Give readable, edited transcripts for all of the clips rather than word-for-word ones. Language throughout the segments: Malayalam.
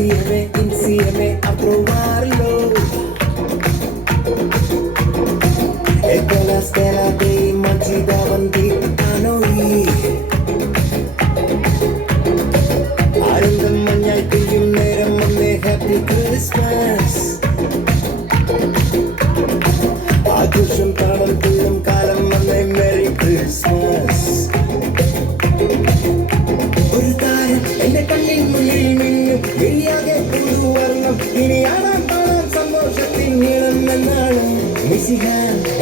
insieme a trovarlo. E con la stella dei mangi davanti a noi. ആനന്ദം മഞ്ഞായി പെയ്യും നേരം വന്നേ ഹാപ്പി ക്രിസ്മസ്. ആഘോഷം താളം തുള്ളും കാലം വന്നേ മെറി ക്രിസ്മസ്. ഒരു താരം എന്റെ കണ്ണിൻ മുന്നിൽ മിന്നും വെളിയാകെ പുതുവർണ്ണം. ഇനി ആടാൻ പാടാൻ സന്തോഷത്തിൻ നീളം എന്നാണ്. മിശിഹ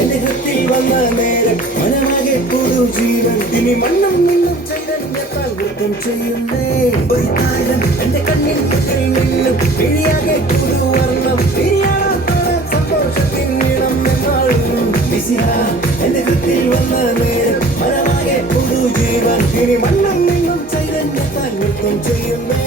എന്റെ ഹൃത്തിൽ വന്ന നേരം മനമാകെ പുതുജീവൻ. ഇനി മണ്ണും നിന്നും ചൈതന്യത്താൽ നൃത്തം ചെയ്യുന്നേ. ഒരു താരം എന്റെ കണ്ണിൻ മുന്നിൽ മിന്നും വെളിയാകെ പുതുവർണ്ണം. ഇനി ആടാൻ പാടാൻ സന്തോഷത്തിൻ നീളം എന്നാണ്. മിശിഹ എന്റെ ഹൃത്തിൽ വന്ന നേരം മനമാകെ പുതുജീവൻ. ഇനി മണ്ണും നിന്നും ചൈതന്യത്താൽ നൃത്തം ചെയ്യുന്നേ.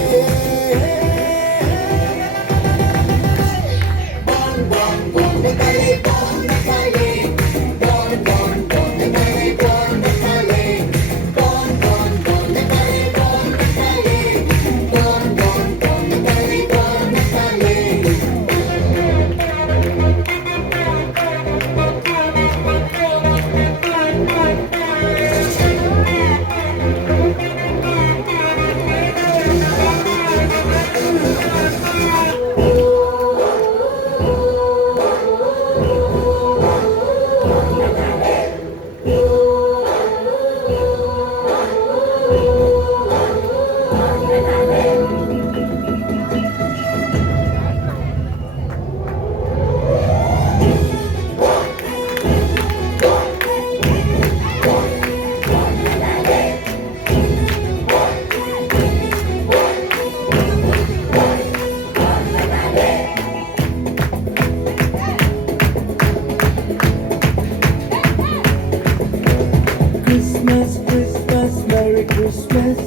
Christmas, Christmas, Merry Christmas.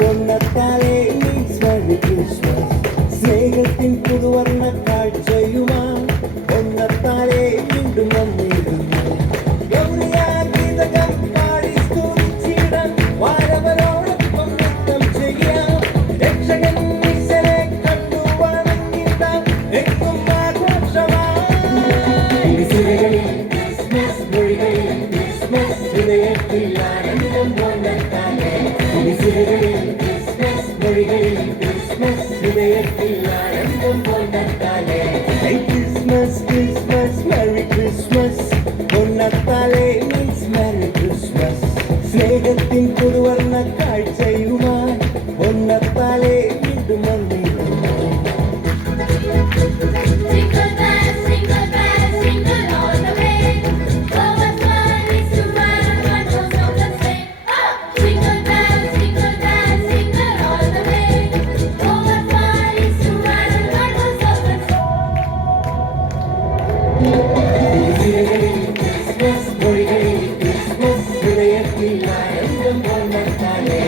പൊന്നത്താലേ means Merry Christmas. സ്നേഹത്തിൻ പുതുവർണ്ണ കാഴ്ചയുമാ പൊന്നത്താലേ വീണ്ടും വന്നിടുന്നു. ഗൗരിയാഗീതകം പാടി സ്തുതിച്ചിടാൻ വാരവരോടൊപ്പം നൃത്തം ചെയ്യാം. രക്ഷകൻ ഈശനെ കണ്ടു വണങ്ങിടാം. എങ്ങും ആഘോഷമായി. ക്രിസ്മസ് മൊഴികളിൽ ക്രിസ്മസ് ഹൃദയത്തിൽ ആനന്ദം പൊന്നത്താലേ. ക്രിസ്മസ് മൊഴികളിൽ ക്രിസ്മസ് ഹൃദയത്തിൽ ആനന്ദം പൊന്നത്താലേ. Christmas, Christmas, Merry Christmas. പൊന്നത്താലേ means Merry Christmas. സ്നേഹത്തിൻ പുതുവർണ്ണ കാഴ്ചയുമായി പൊന്നത്താലേ വീണ്ടും വന്നിടുന്നു. Jingle bells, jingle all the way. Oh, what fun it is to ride on one-horse open sleigh. Oh! Jingle bells, jingle all the way. Oh, what fun it is to ride on one-horse open Christmas മൊഴികളിൽ ക്രിസ്മസ് ഹൃദയത്തിൽ ആനന്ദം പൊന്നത്താലേ.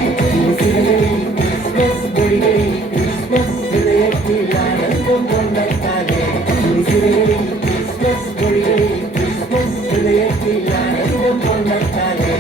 ക്രിസ്മസ് മൊഴികളിൽ ക്രിസ്മസ് ഹൃദയത്തിൽ ആനന്ദം പൊന്നത്താലേ. ക്രിസ്മസ് മൊഴികളിൽ ക്രിസ്മസ് ഹൃദയത്തിൽ ആനന്ദം പൊന്നത്താലേ.